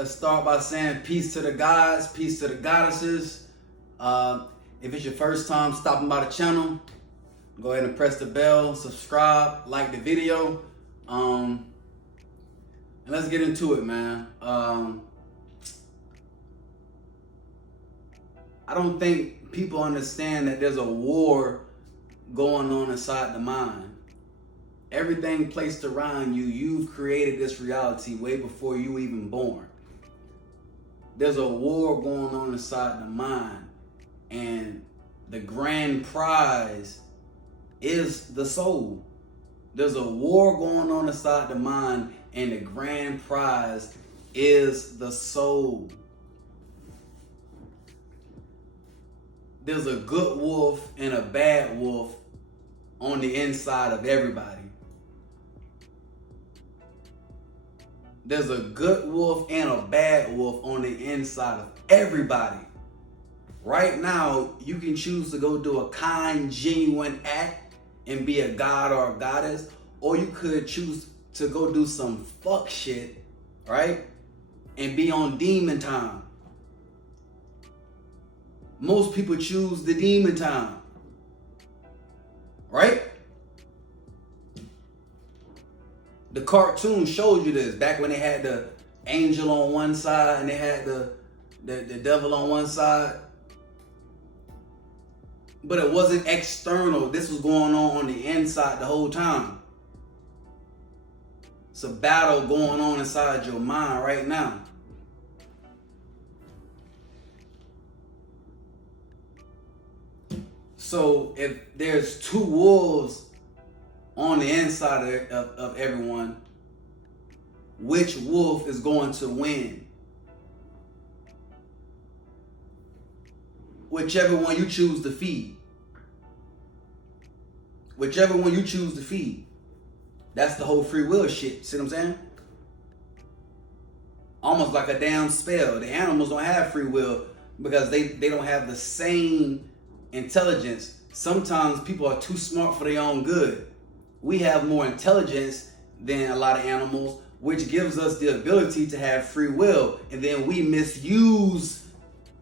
let's start by saying peace to the gods, peace to the goddesses. If it's your first time stopping by the channel, go ahead and press the bell, subscribe, like the video, and let's get into it, man. I don't think people understand that there's a war going on inside the mind. Everything placed around you, you've created this reality way before you were even born. There's a war going on inside the mind, and the grand prize is the soul. There's a war going on inside the mind, and the grand prize is the soul. There's a good wolf and a bad wolf on the inside of everybody. There's a good wolf and a bad wolf on the inside of everybody. Right now, you can choose to go do a kind, genuine act and be a god or a goddess, or you could choose to go do some fuck shit, right? And be on demon time. Most people choose the demon time, right? The cartoon showed you this back when they had the angel on one side and they had the devil on one side. But it wasn't external. This was going on the inside the whole time. It's a battle going on inside your mind right now. So if there's two wolves on the inside of everyone, which wolf is going to win? Whichever one you choose to feed. Whichever one you choose to feed. That's the whole free will shit. See what I'm saying? Almost like a damn spell. The animals don't have free will because they don't have the same intelligence. Sometimes people are too smart for their own good. We have more intelligence than a lot of animals, which gives us the ability to have free will, and then we misuse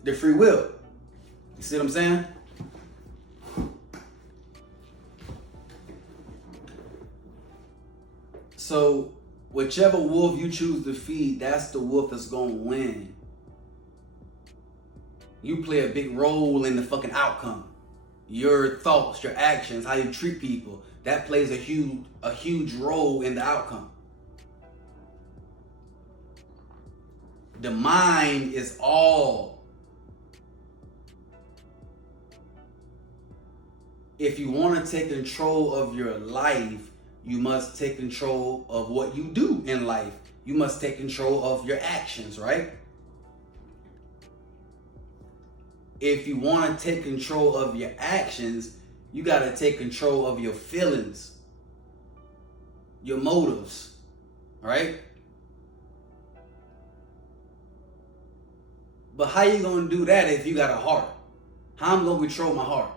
the free will. You see what I'm saying? So whichever wolf you choose to feed, that's the wolf that's gonna win. You play a big role in the fucking outcome. Your thoughts, your actions, how you treat people, that plays a huge role in the outcome. The mind is all. If you want to take control of your life, you must take control of what you do in life. You must take control of your actions, right? If you want to take control of your actions, you got to take control of your feelings, your motives, right? But how you going to do that if you got a heart? How am I going to control my heart?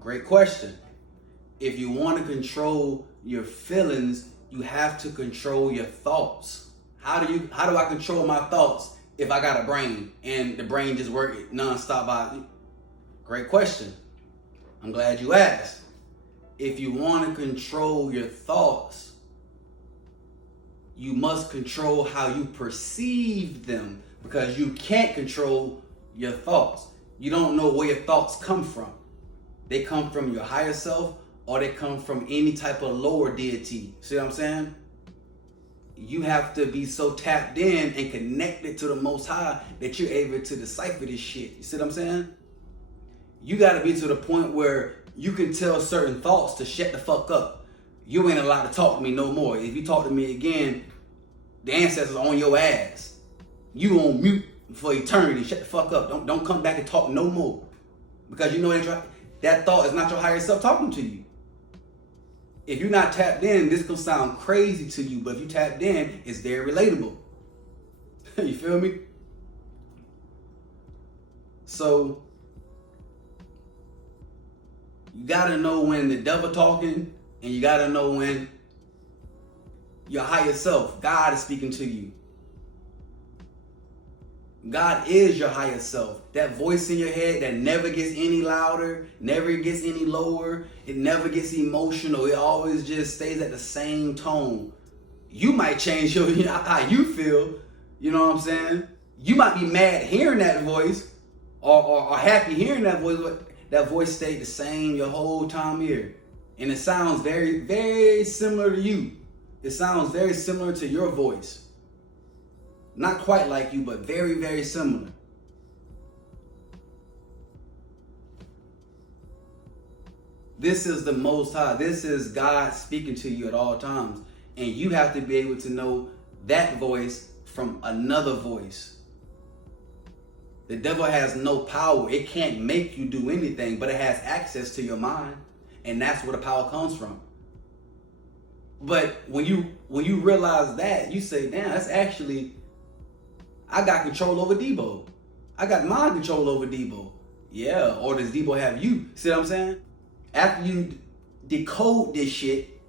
Great question. If you want to control your feelings, you have to control your thoughts. How do I control my thoughts if I got a brain and the brain just works nonstop by? Great question. I'm glad you asked. If you want to control your thoughts, you must control how you perceive them, because you can't control your thoughts. You don't know where your thoughts come from. They come from your higher self, or they come from any type of lower deity. See what I'm saying? You have to be so tapped in and connected to the Most High that you're able to decipher this shit. You see what I'm saying? You got to be to the point where you can tell certain thoughts to shut the fuck up. You ain't allowed to talk to me no more. If you talk to me again, the ancestors on your ass. You on mute for eternity. Shut the fuck up. Don't come back and talk no more. Because you know that thought is not your higher self talking to you. If you're not tapped in, this can sound crazy to you, but if you tapped in, it's very relatable. You feel me? So you gotta know when the devil talking, and you gotta know when your higher self, God, is speaking to you. God is your higher self. That voice in your head that never gets any louder, never gets any lower, it never gets emotional. It always just stays at the same tone. You might change how you feel. You know what I'm saying? You might be mad hearing that voice or happy hearing that voice, but that voice stayed the same your whole time here. And it sounds very, very similar to you. It sounds very similar to your voice. Not quite like you, but very, very similar. This is the Most High. This is God speaking to you at all times. And you have to be able to know that voice from another voice. The devil has no power. It can't make you do anything, but it has access to your mind. And that's where the power comes from. But when you realize that, you say, damn, that's actually, I got control over Debo. I got mind control over Debo. Yeah, or does Debo have you? See what I'm saying? After you decode this shit,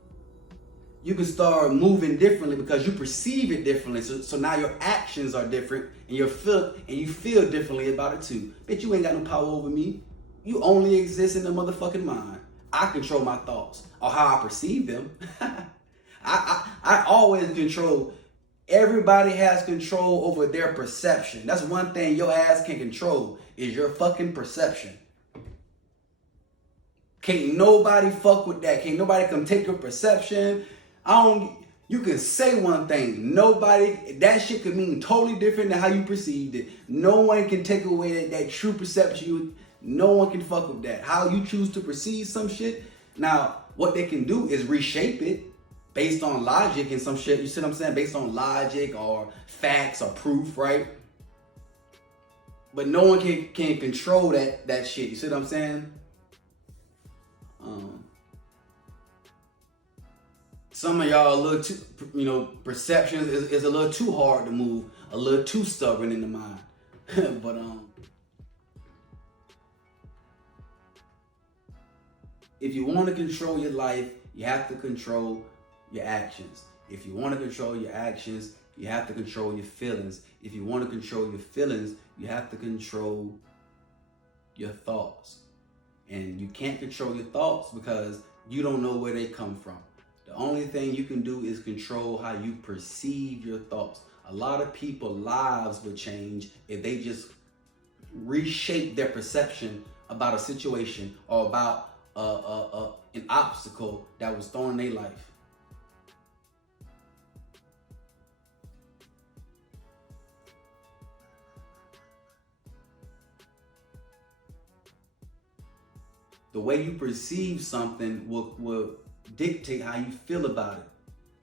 you can start moving differently because you perceive it differently. So now your actions are different and you feel differently about it too. Bitch, you ain't got no power over me. You only exist in the motherfucking mind. I control my thoughts or how I perceive them. I always control. Everybody has control over their perception. That's one thing your ass can control is your fucking perception. Can't nobody fuck with that. Can't nobody come take your perception. You can say one thing. That shit could mean totally different than how you perceived it. No one can take away that true perception. No one can fuck with that. How you choose to perceive some shit. Now, what they can do is reshape it based on logic and some shit. You see what I'm saying? Based on logic or facts or proof, right? But no one can control that shit. You see what I'm saying? Some of y'all a little too, perceptions is a little too hard to move, a little too stubborn in the mind. But if you want to control your life, you have to control your actions. If you want to control your actions, you have to control your feelings. If you want to control your feelings, you have to control your thoughts. And you can't control your thoughts because you don't know where they come from. The only thing you can do is control how you perceive your thoughts. A lot of people's lives would change if they just reshape their perception about a situation or about an obstacle that was thrown in their life. The way you perceive something will dictate how you feel about it.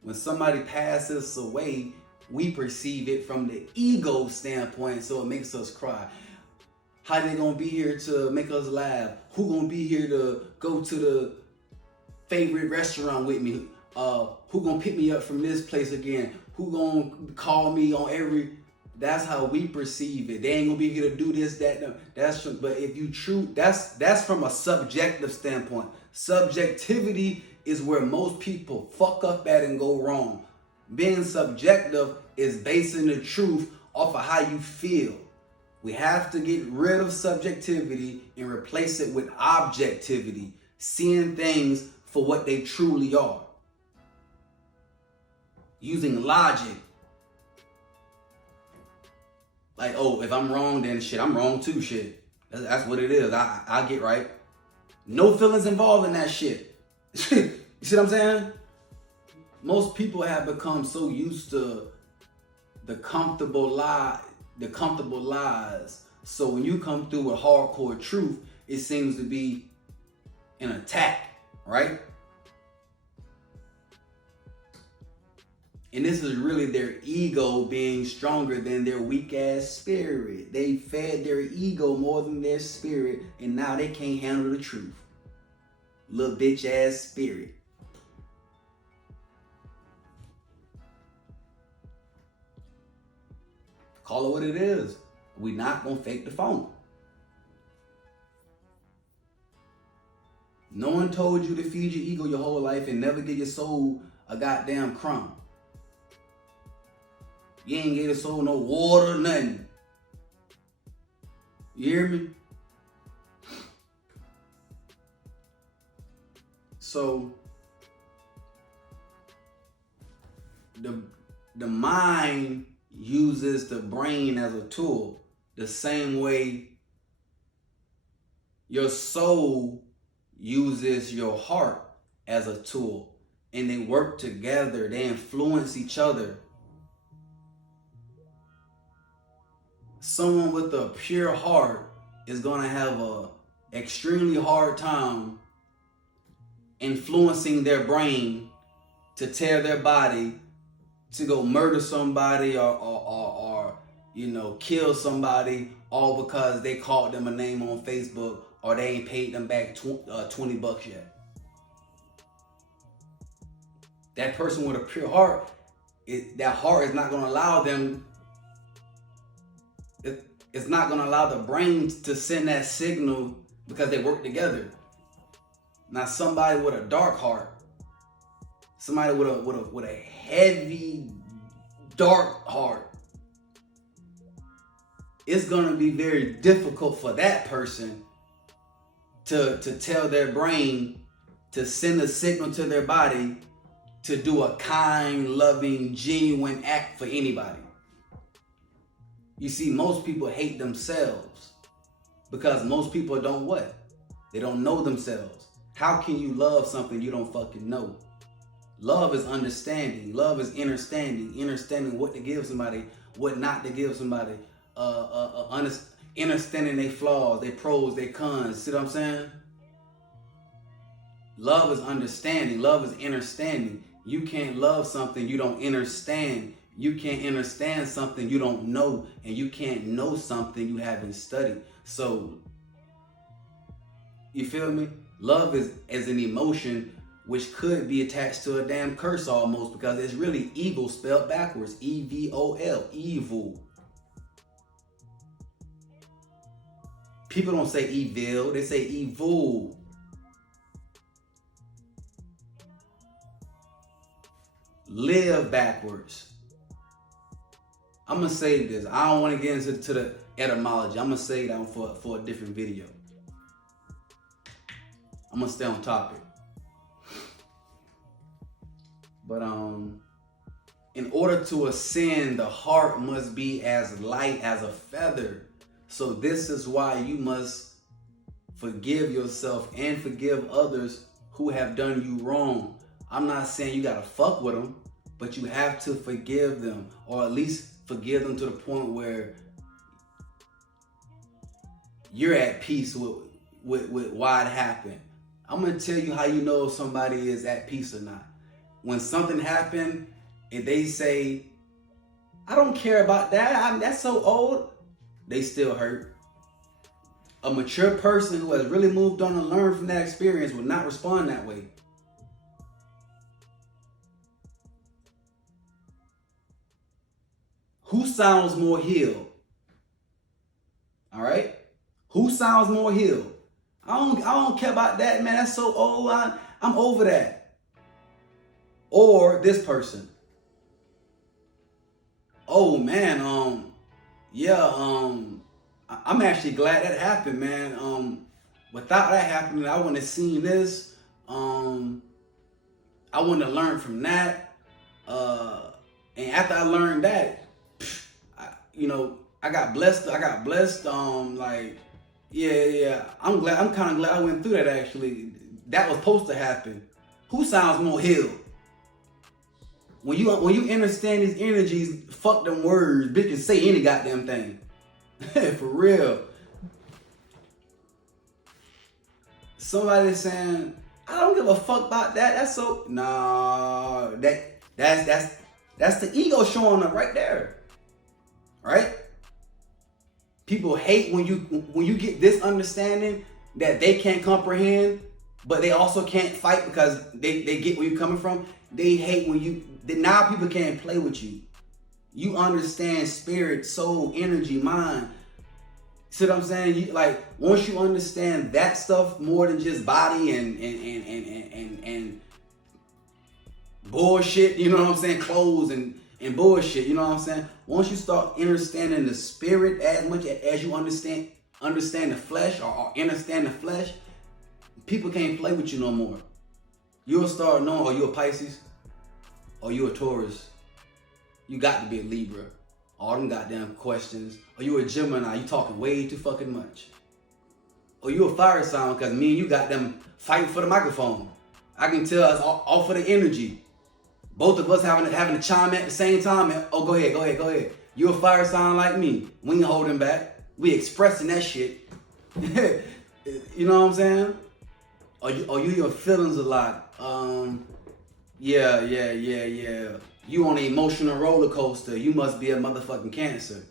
When somebody passes away, we perceive it from the ego standpoint, so it makes us cry. How they gonna be here to make us laugh? Who gonna be here to go to the favorite restaurant with me? Who gonna pick me up from this place again? Who gonna call me on every... That's how we perceive it. They ain't gonna be here to do this, that, no. But if you that's from a subjective standpoint. Subjectivity is where most people fuck up at and go wrong. Being subjective is basing the truth off of how you feel. We have to get rid of subjectivity and replace it with objectivity, seeing things for what they truly are. Using logic. Like, oh, if I'm wrong, then shit, I'm wrong too, shit. That's what it is. I get right. No feelings involved in that shit. You see what I'm saying? Most people have become so used to the comfortable lies. So when you come through with hardcore truth, it seems to be an attack, right? And this is really their ego being stronger than their weak ass spirit. They fed their ego more than their spirit, and now they can't handle the truth. Little bitch ass spirit. Call it what it is. We not gonna fake the phone. No one told you to feed your ego your whole life and never give your soul a goddamn crumb. You ain't gave the soul no water, nothing. You hear me? So the mind uses the brain as a tool, the same way your soul uses your heart as a tool, and they work together, they influence each other. Someone with a pure heart is going to have a extremely hard time influencing their brain to tear their body, to go murder somebody or kill somebody, all because they called them a name on Facebook or they ain't paid them back $20 yet. That person with a pure heart, that heart is not going to allow them, it's not going to allow the brain to send that signal because they work together. Now somebody with a dark heart, somebody with a heavy, dark heart, it's gonna be very difficult for that person to tell their brain to send a signal to their body to do a kind, loving, genuine act for anybody. You see, most people hate themselves because most people don't what? They don't know themselves. How can you love something you don't fucking know? Love is understanding. Love is understanding what to give somebody, what not to give somebody, understanding their flaws, their pros, their cons. See what I'm saying? Love is understanding. Love is understanding. You can't love something you don't understand. You can't understand something you don't know, and you can't know something you haven't studied. So, you feel me? Love is an emotion which could be attached to a damn curse almost, because it's really evil spelled backwards. E-V-O-L, evil. People don't say evil, they say evil. Live backwards. I'm gonna say this. I don't want to get into the etymology. I'm gonna say that for a different video. I'm gonna stay on topic. But in order to ascend, the heart must be as light as a feather. So this is why you must forgive yourself and forgive others who have done you wrong. I'm not saying you gotta fuck with them, but you have to forgive them, or at least forgive them to the point where you're at peace with why it happened. I'm gonna tell you how you know if somebody is at peace or not. When something happened and they say, I don't care about that, that's so old, they still hurt. A mature person who has really moved on and learned from that experience will not respond that way. Who sounds more healed? All right? Who sounds more healed? I don't care about that, man. That's so old. I'm over that. Or this person. Oh man, I'm actually glad that happened, man. Without that happening, I wouldn't have seen this. I wouldn't have learned from that. And after I learned that, I got blessed. I'm kind of glad I went through that. Actually, that was supposed to happen. Who sounds more healed? When you understand these energies, fuck them words. Bitch can say any goddamn thing. For real. Somebody saying, I don't give a fuck about that. That's so nah. That's the ego showing up right there. Right? People hate when you get this understanding that they can't comprehend, but they also can't fight because they get where you're coming from. They hate when now people can't play with you. You understand spirit, soul, energy, mind. See what I'm saying? Once you understand that stuff more than just body and bullshit, you know what I'm saying? Clothes and bullshit, you know what I'm saying? Once you start understanding the spirit as much as you understand understand the flesh or understand the flesh, people can't play with you no more. You'll start knowing, are you a Pisces? Are you a Taurus? You got to be a Libra. All them goddamn questions. Are you a Gemini? You talking way too fucking much. Or you a fire sign, because me and you got them fighting for the microphone. I can tell us all for the energy. Both of us having to chime at the same time. Oh, go ahead. You a fire sign like me. We ain't holding back. We expressing that shit. You know what I'm saying? Are you your feelings a lot? Yeah. You on an emotional roller coaster. You must be a motherfucking Cancer.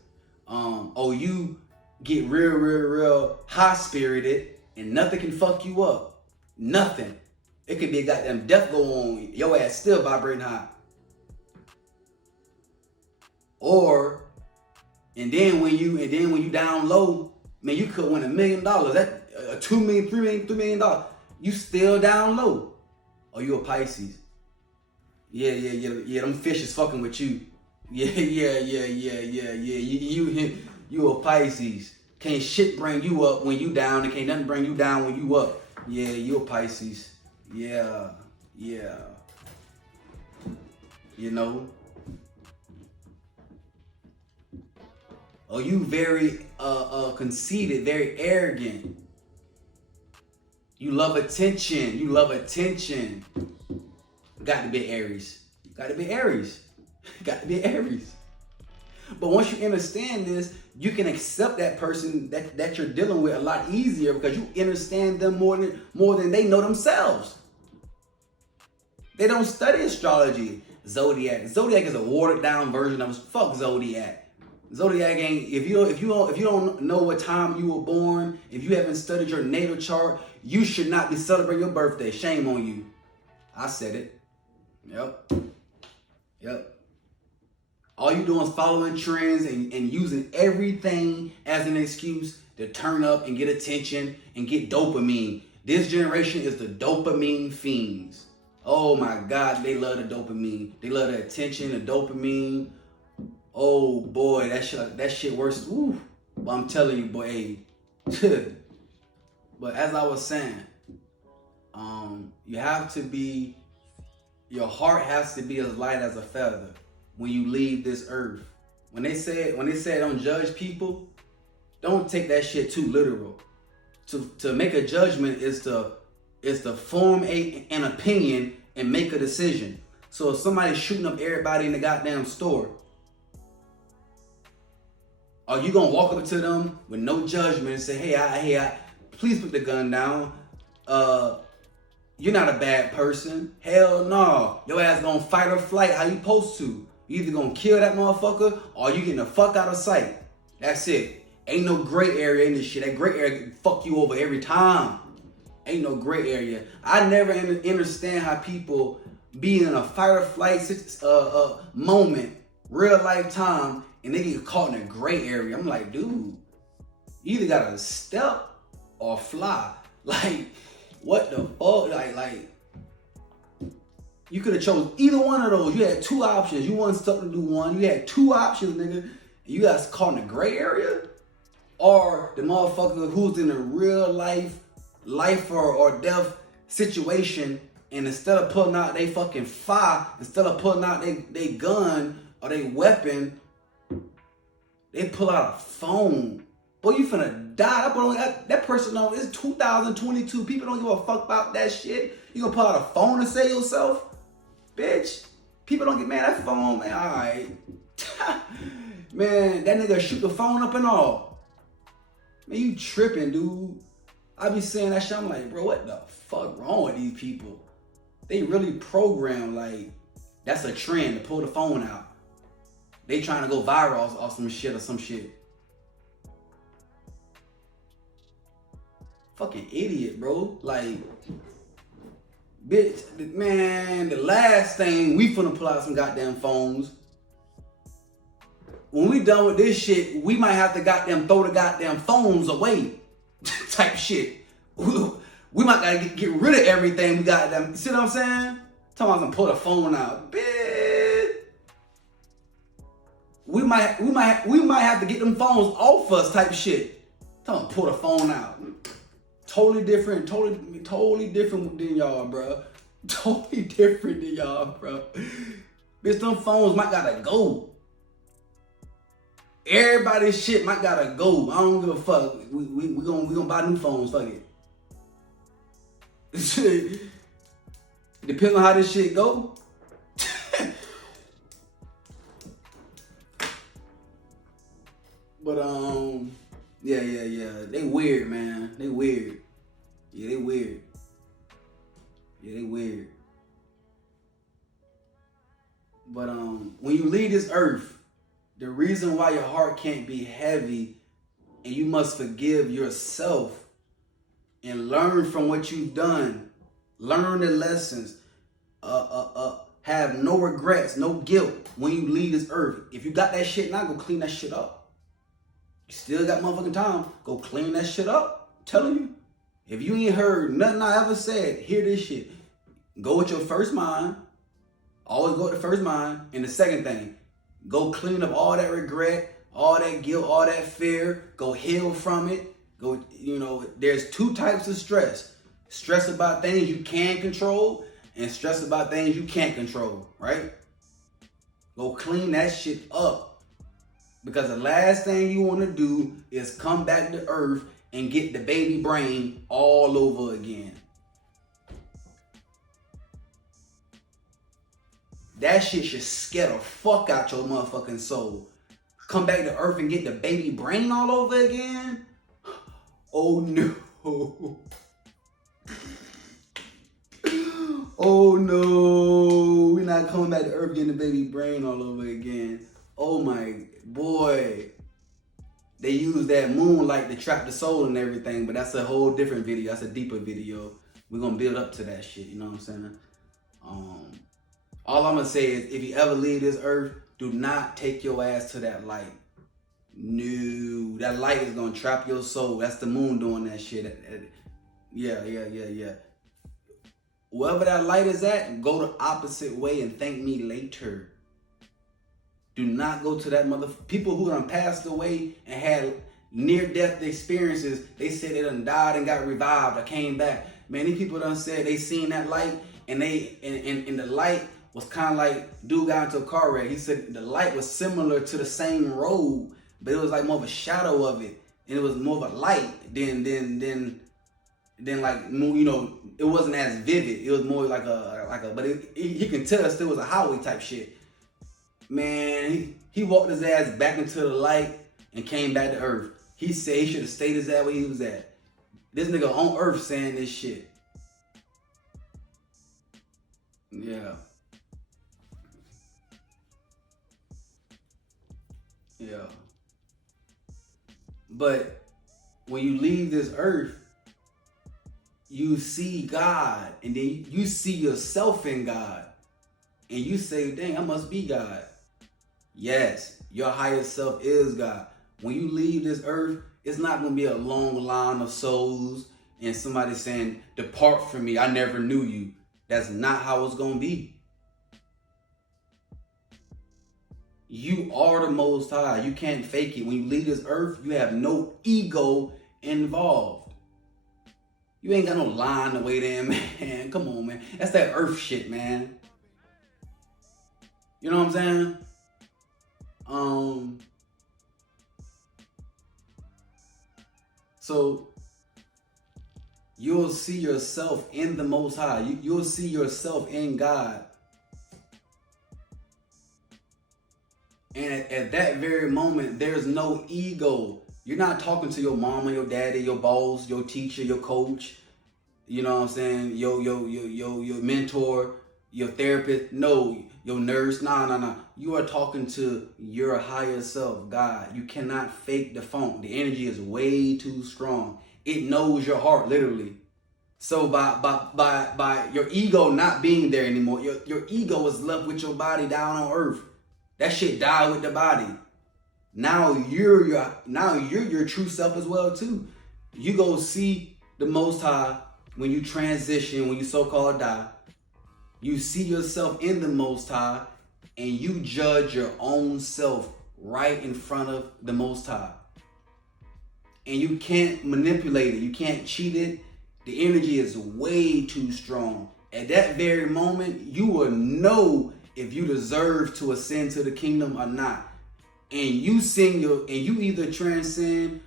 You get real high spirited and nothing can fuck you up. Nothing. It could be a goddamn death go on. Your ass still vibrating high. And then when you down low, man, you could win $1 million. That $2 million, $3 million. You still down low. Are you a Pisces? Yeah. Them fish is fucking with you. Yeah. You a Pisces. Can't shit bring you up when you down, and can't nothing bring you down when you up. Yeah, you a Pisces. Yeah. You know. Are you very conceited, very arrogant? You love attention. Got to be Aries. But once you understand this, you can accept that person that you're dealing with a lot easier, because you understand them more than they know themselves. They don't study astrology. Zodiac is a watered down version of fuck Zodiac. Zodiac ain't, if you don't know what time you were born, if you haven't studied your natal chart, you should not be celebrating your birthday. Shame on you. I said it. Yep. All you doing is following trends and using everything as an excuse to turn up and get attention and get dopamine. This generation is the dopamine fiends. Oh my God, they love the dopamine. They love the attention, the dopamine. Oh boy, that shit works. Ooh. But I'm telling you, boy, hey. But as I was saying, your heart has to be as light as a feather when you leave this earth. When they say don't judge people, don't take that shit too literal. To make a judgment is to form an opinion and make a decision. So if somebody's shooting up everybody in the goddamn store, are you gonna walk up to them with no judgment and say, hey, please put the gun down? You're not a bad person. Hell no. Your ass gonna fight or flight how you supposed to. You either gonna kill that motherfucker or you getting the fuck out of sight. That's it. Ain't no gray area in this shit. That gray area fuck you over every time. Ain't no gray area. I never understand how people be in a fight or flight moment, real life time, and they get caught in a gray area. I'm like, dude, you either gotta step or fly. Like, what the fuck? Like, you could have chose either one of those. You had two options. You wasn't stuck to do one. You had two options, nigga. And you got caught in a gray area? Or the motherfucker who's in a real life or death situation, and instead of pulling out they fucking fire, instead of pulling out they gun or they weapon, they pull out a phone. Boy, you finna die. That person know it's 2022. People don't give a fuck about that shit. You gonna pull out a phone and say yourself? Bitch. People don't get mad at that phone, man. Alright. Man, that nigga shoot the phone up and all. Man, you tripping, dude. I be saying that shit. I'm like, bro, what the fuck wrong with these people? They really programmed like that's a trend to pull the phone out. They trying to go viral or some shit. Fucking idiot, bro. Like, bitch, man, the last thing we finna pull out some goddamn phones. When we done with this shit, we might have to goddamn throw the goddamn phones away. Type shit. We might gotta get rid of everything we got them. See what I'm saying? Talking about some pull the phone out. Bitch. We might have to get them phones off us type shit. Don't pull the phone out. Totally different than y'all, bro. Totally different than y'all, bro. Bitch, them phones might gotta go. Everybody's shit might gotta go. I don't give a fuck. We gonna buy new phones. Fuck it. Depends on how this shit go. But yeah. They weird, man. They weird. Yeah, they weird. But when you leave this earth, the reason why your heart can't be heavy and you must forgive yourself and learn from what you've done, learn the lessons, have no regrets, no guilt when you leave this earth. If you got that shit now, go clean that shit up. You still got motherfucking time, go clean that shit up. I'm telling you. If you ain't heard nothing I ever said, hear this shit. Go with your first mind. Always go with the first mind. And the second thing, go clean up all that regret, all that guilt, all that fear. Go heal from it. Go, there's two types of stress. Stress about things you can control and stress about things you can't control, right? Go clean that shit up. Because the last thing you want to do is come back to earth and get the baby brain all over again. That shit should scare the fuck out your motherfucking soul. Come back to earth and get the baby brain all over again? Oh no. Oh no. We're not coming back to earth getting the baby brain all over again. Oh my boy. They use that moonlight to trap the soul and everything, but that's a whole different video. That's a deeper video. We're gonna build up to that shit, you know what I'm saying? All I'm gonna say is if you ever leave this earth, do not take your ass to that light. No, that light is gonna trap your soul. That's the moon doing that shit. Yeah. Wherever that light is at, go the opposite way and thank me later. Do not go to that people who done passed away and had near-death experiences. They said they done died and got revived or came back. Man, these people done said they seen that light and the light was kind of like, dude got into a car wreck. He said the light was similar to the same road, but it was like more of a shadow of it. And it was more of a light than like, it wasn't as vivid. It was more like but he can tell us it was a highway type shit. Man, he walked his ass back into the light and came back to earth. He said he should have stayed his ass where he was at. This nigga on earth saying this shit. Yeah. But when you leave this earth, you see God, and then you see yourself in God. And you say, dang, I must be God. Yes, your higher self is God. When you leave this earth, it's not going to be a long line of souls and somebody saying, depart from me, I never knew you. That's not how it's going to be. You are the Most High. You can't fake it. When you leave this earth, you have no ego involved. You ain't got no line to wait in, man. Come on, man. That's that earth shit, man. You know what I'm saying? So you'll see yourself in the Most High. You'll see yourself in God. And at that very moment, there's no ego. You're not talking to your mama, your daddy, your boss, your teacher, your coach. You know what I'm saying? Your mentor, your therapist. No, your nurse. Nah. You are talking to your higher self, God. You cannot fake the funk. The energy is way too strong. It knows your heart, literally. So by your ego not being there anymore, your ego is left with your body down on earth. That shit died with the body. Now you're your true self as well too. You go see the Most High when you transition, when you so-called die. You see yourself in the Most High and you judge your own self right in front of the Most High. and you can't manipulate it. You can't cheat it. The energy is way too strong. At that very moment, you will know if you deserve to ascend to the kingdom or not. And you either transcend,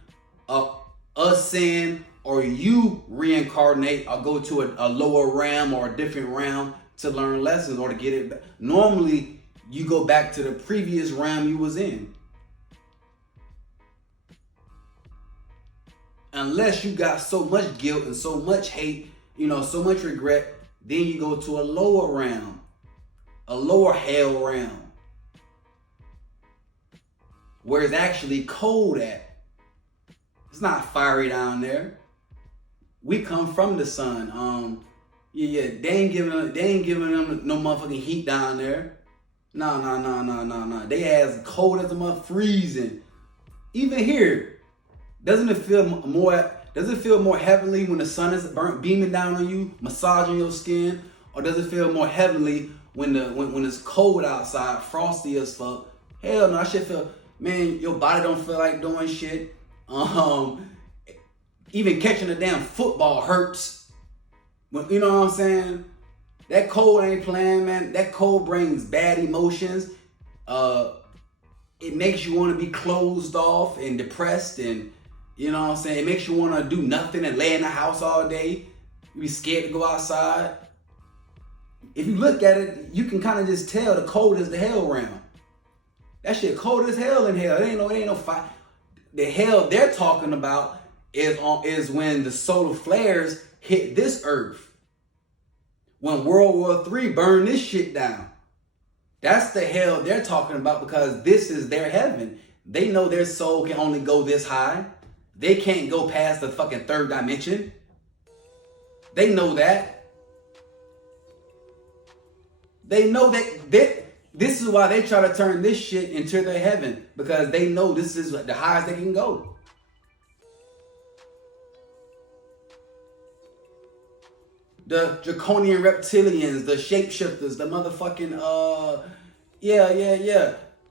ascend, or you reincarnate or go to a lower realm or a different realm to learn lessons or to get it back. Normally, you go back to the previous realm you was in. Unless you got so much guilt and so much hate, so much regret, then you go to a lower realm, a lower hell realm, where it's actually cold at. It's not fiery down there. We come from the sun. They ain't giving them no motherfucking heat down there. No. They as cold as a mother, freezing. Even here, doesn't it feel more heavenly when the sun is beaming down on you, massaging your skin, or does it feel more heavenly when it's cold outside, frosty as fuck? Hell no, I shit feel, man, your body don't feel like doing shit. Even catching a damn football hurts. You know what I'm saying? That cold ain't playing, man. That cold brings bad emotions. It makes you want to be closed off and depressed, and you know what I'm saying? It makes you want to do nothing and lay in the house all day. You be scared to go outside. If you look at it, you can kind of just tell the cold is the hell realm. That shit cold as hell in hell. It ain't no fire. The hell they're talking about is when the solar flares hit this earth. When World War III burned this shit down. That's the hell they're talking about, because this is their heaven. They know their soul can only go this high. They can't go past the fucking third dimension. They know that. They know that this is why they try to turn this shit into their heaven, because they know this is the highest they can go. The draconian reptilians, the shapeshifters, the motherfucking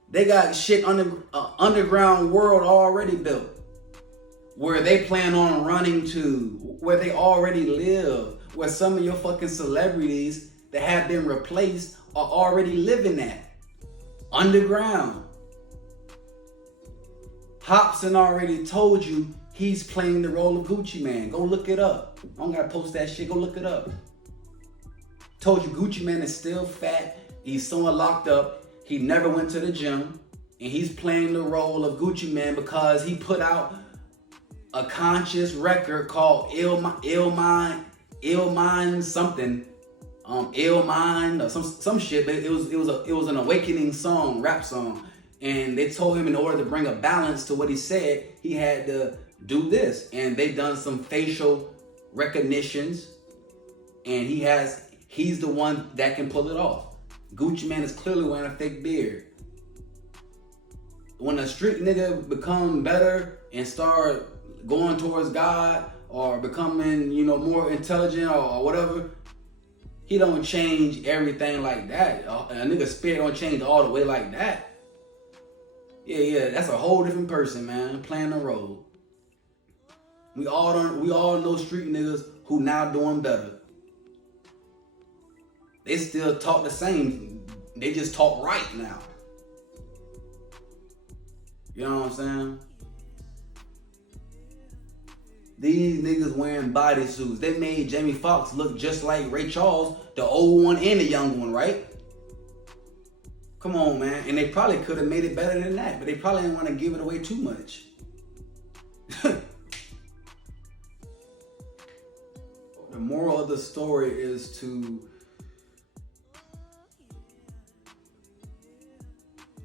They got shit underground world already built, where they plan on running to, where they already live, where some of your fucking celebrities that have been replaced are already living at. Underground. Hopsin already told you he's playing the role of Gucci Mane. Go look it up. I don't gotta post that shit. Go look it up. Told you Gucci Mane is still fat. He's somewhat locked up. He never went to the gym. And he's playing the role of Gucci Mane because he put out a conscious record called Ill Mind something. Ill Mind or some shit. But it was an awakening song, rap song. And they told him in order to bring a balance to what he said, he had to do this. And they done some facial recognitions, and he's the one that can pull it off. Gucci Mane is clearly wearing a fake beard. When a street nigga become better and start going towards God or becoming, more intelligent or whatever, he don't change everything like that. A nigga's spirit don't change all the way like that. Yeah, that's a whole different person, man, playing a role. We all know street niggas who now doing better. They still talk the same. They just talk right now. You know what I'm saying? These niggas wearing bodysuits. They made Jamie Foxx look just like Ray Charles, the old one and the young one, right? Come on, man. And they probably could have made it better than that, but they probably didn't want to give it away too much. The moral of the story is to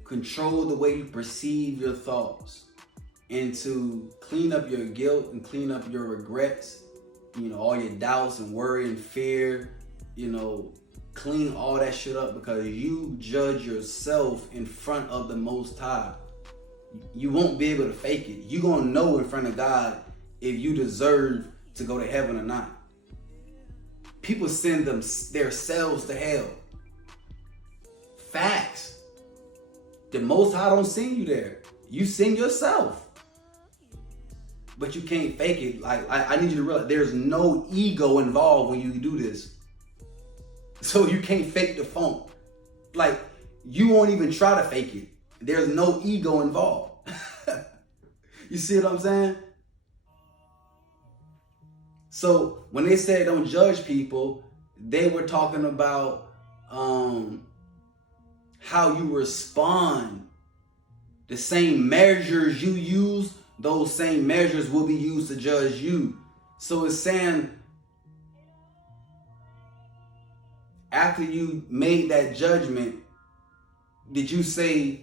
control the way you perceive your thoughts, and to clean up your guilt and clean up your regrets, all your doubts and worry and fear, clean all that shit up, because you judge yourself in front of the Most High. You won't be able to fake it. You're going to know in front of God if you deserve to go to heaven or not. People send their selves to hell. Facts. The Most High don't send you there. You send yourself. but you can't fake it. Like I need you to realize there's no ego involved when you do this. So you can't fake the funk. Like you won't even try to fake it. There's no ego involved. You see what I'm saying? So when they said don't judge people, they were talking about how you respond. The same measures you use, those same measures will be used to judge you. So it's saying after you made that judgment, did you say,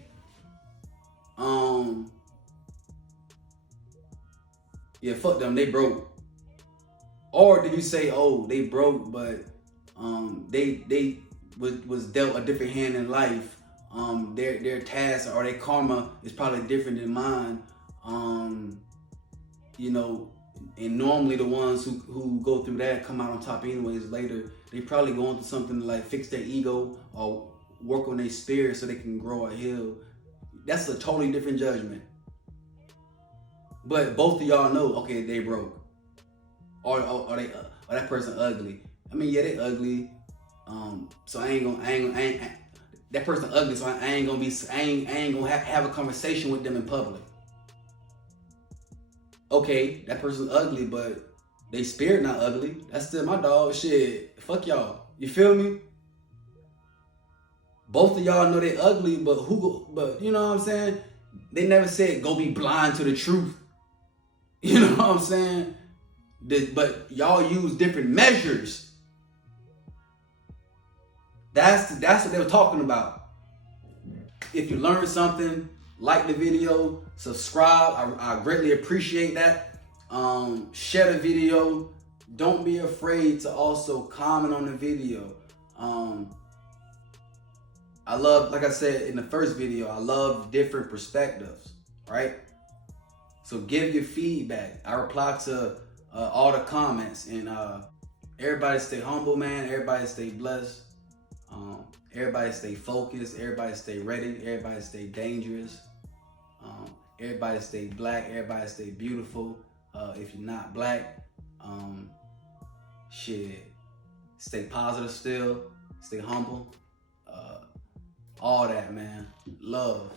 yeah, fuck them, they broke? Or did you say, oh, they broke, but they was dealt a different hand in life. Their task or their karma is probably different than mine. You know, and normally the ones who go through that come out on top anyways later. They probably going through something to like fix their ego or work on their spirit so they can grow or heal. That's a totally different judgment. But both of y'all know, okay, they broke. Or that person ugly. I mean, yeah, they ugly. So I ain't gonna that person ugly, so I ain't gonna have a conversation with them in public. Okay, that person's ugly, but they spirit not ugly. That's still my dog. Shit, fuck y'all. You feel me? Both of y'all know they ugly, but you know what I'm saying? They never said go be blind to the truth. You know what I'm saying? But y'all use different measures. That's what they were talking about. If you learned something, like the video, subscribe. I greatly appreciate that. Share the video. Don't be afraid to also comment on the video. I love, like I said in the first video, I love different perspectives, right? So give your feedback. I reply to all the comments, and everybody stay humble, man. Everybody stay blessed. Everybody stay focused. Everybody stay ready. Everybody stay dangerous. Everybody stay black. Everybody stay beautiful. If you're not black, stay positive still. Stay humble. All that, man. Love.